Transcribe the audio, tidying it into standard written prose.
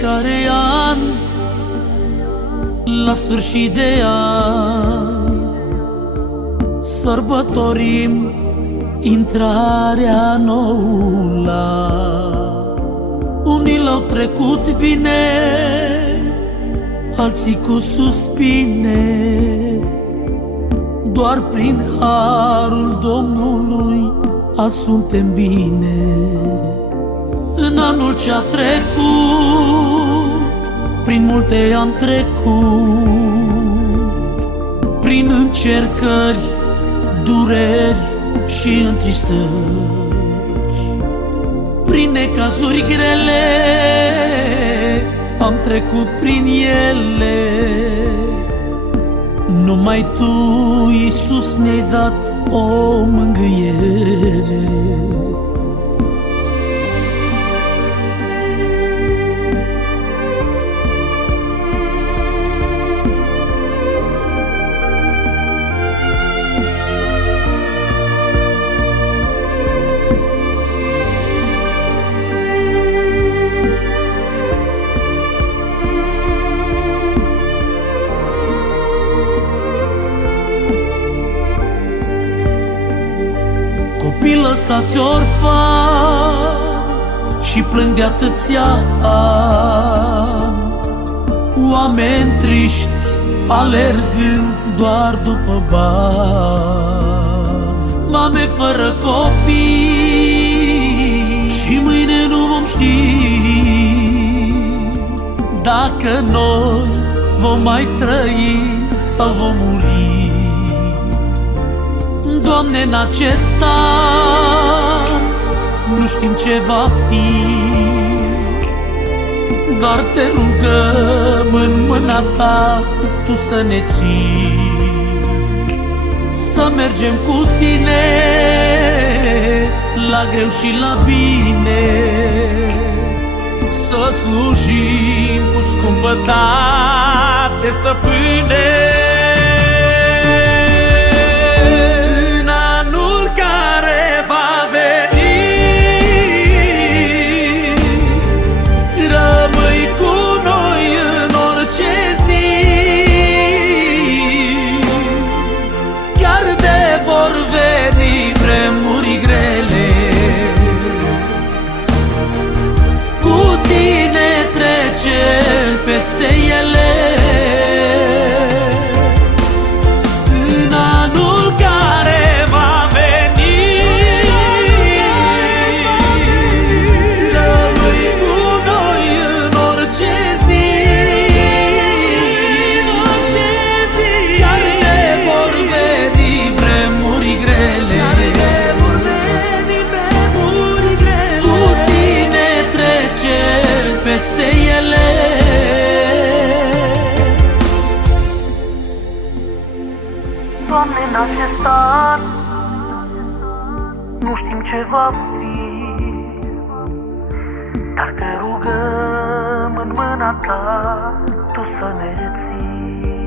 fiecare an, la sfârșit de an, sărbătorim intrarea noului an. Unii l-au trecut bine, alții cu suspine, doar prin harul Domnului azi suntem bine. În anul ce-a trecut, prin multe am trecut, prin încercări, dureri și întristări, prin necazuri grele, am trecut prin ele. Numai Tu, Iisus, ne-ai dat o mângâiere. Copii lăsați orfani și plâng de atâția ani, oameni triști alergând doar după bani, mame fără copii și mâine nu vom ști dacă noi vom mai trăi sau vom muri. Doamne, în acest an nu știm ce va fi, dar Te rugăm în mâna Ta Tu să ne ții, să mergem cu Tine la greu și la bine, să slujim cu scumpătate, Stăpâne. Peste ele, în anul care va veni, rămâi cu noi în orice zi, chiar ne vor veni vremuri grele, cu Tine trecem peste ele. Doamne, în acest an nu știm ce va fi, dar Te rugăm în mâna Ta Tu să ne ții.